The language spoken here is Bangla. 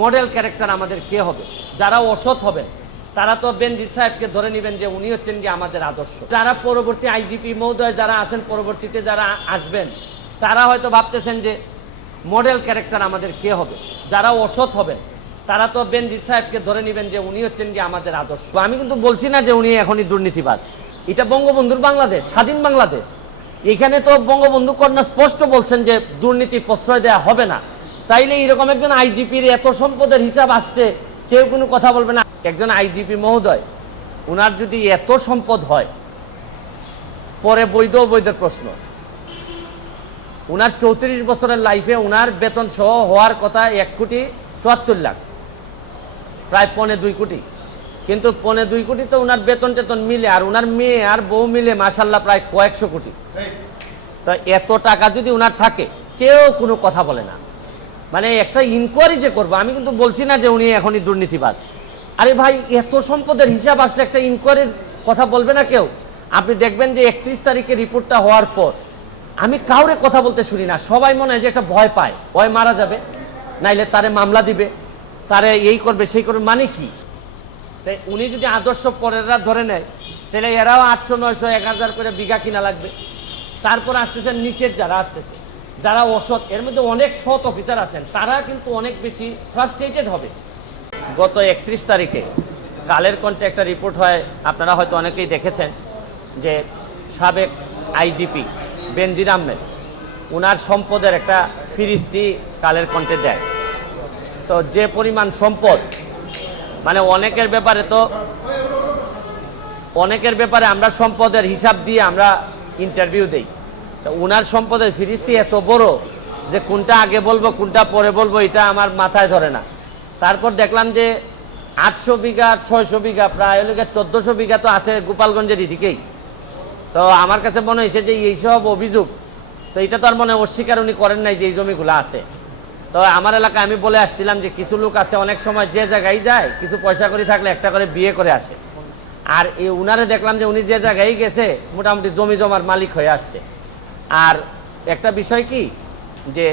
মডেল ক্যারেক্টার আমাদের কে হবে? যারা অসৎ হবেন তারা তো বেনজির সাহেবকে ধরে নেবেন যে উনি হচ্ছেন কি আমাদের আদর্শ। যারা পরবর্তী আইজিপি মহোদয় যারা আছেন, পরবর্তীতে যারা আসবেন, তারা হয়তো ভাবতেছেন যে মডেল ক্যারেক্টার আমাদের কে হবে? যারা অসৎ হবেন তারা তো বেনজির সাহেবকে ধরে নেবেন যে উনি হচ্ছেন কি আমাদের আদর্শ। আমি কিন্তু বলছি না যে উনি এখনই দুর্নীতিবাজ। এটা বঙ্গবন্ধুর বাংলাদেশ, স্বাধীন বাংলাদেশ। এখানে তো বঙ্গবন্ধু কন্যা স্পষ্ট বলছেন যে দুর্নীতি প্রশ্রয় দেওয়া হবে না। তাইলে এরকম একজন আইজিপির এত সম্পদের হিসাব আসছে, কেউ কোনো কথা বলবে না। একজন আইজিপি মহোদয়, উনার যদি এত সম্পদ হয়, পরে বৈধ অবৈধের প্রশ্ন। উনার 34 বছরের লাইফে উনার বেতন সহ হওয়ার কথা 1,74,00,000, প্রায় 1.25 কোটি। কিন্তু 1.25 কোটি তো উনার বেতন টেতন মিলে, আর উনার মেয়ে আর বউ মিলে মাশাল্লাহ প্রায় কয়েকশো কোটি। তো এত টাকা যদি উনার থাকে, কেউ কোনো কথা বলে না। মানে একটা ইনকোয়ারি যে করবো, আমি কিন্তু বলছি না যে উনি এখনই দুর্নীতিবাজ। আরে ভাই, এত সম্পদের হিসাব আসলে একটা ইনকোয়ারির কথা বলবে না কেউ? আপনি দেখবেন যে 31 তারিখে রিপোর্টটা হওয়ার পর আমি কাউরে কথা বলতে শুনি না। সবাই মনে হয় যে একটা ভয় পায়, ভয় মারা যাবে, নাইলে তারে মামলা দিবে, তারে এই করবে সেই করবে। মানে কি? তাই উনি যদি আদর্শ পরেররা ধরে নেয়, তাহলে এরাও 800, 900, 1000 করে বিঘা কিনা লাগবে। তারপর আসতেছেন নিচের যারা আসতেছে, যারা অসৎ, এর মধ্যে অনেক সৎ অফিসার আছেন, তারা কিন্তু অনেক বেশি ফ্রাস্ট্রেটেড হবে। গত 31 তারিখে কালের কণ্ঠে একটা রিপোর্ট হয়, আপনারা হয়তো অনেকেই দেখেছেন, যে সাবেক আইজিপি বেনজির আহমেদ ওনার সম্পদের একটা ফিরিস্তি কালের কণ্ঠে দেয়। তো যে পরিমাণ সম্পদ, মানে অনেকের ব্যাপারে আমরা সম্পদের হিসাব দিয়ে আমরা ইন্টারভিউ দেই। তো ওনার সম্পদের ফিরিস্তি এত বড় যে কোনটা আগে বলবো কোনটা পরে বলবো এটা আমার মাথায় ধরে না। তারপর দেখলাম যে 800 বিঘা 600 বিঘা প্রায় 1400 বিঘা তো আছে গোপালগঞ্জের এদিকেই। তো আমার কাছে মনে হয়েছে যে এইসব অভিযোগ, তো এটা তো আর মনে অস্বীকার উনি করেন নাই যে এই জমিগুলো আছে। তো আমার এলাকায় আমি বলে আসছিলাম যে কিছু লোক আছে অনেক সময় যে জায়গায় যায়, কিছু পয়সা করে থাকলে একটা করে বিয়ে করে আসে। আর এই উনারে দেখলাম যে উনি যে জায়গায় গেছে মোটামুটি জমি জমার মালিক হয়ে আসছে। আর একটা বিষয় কি, যে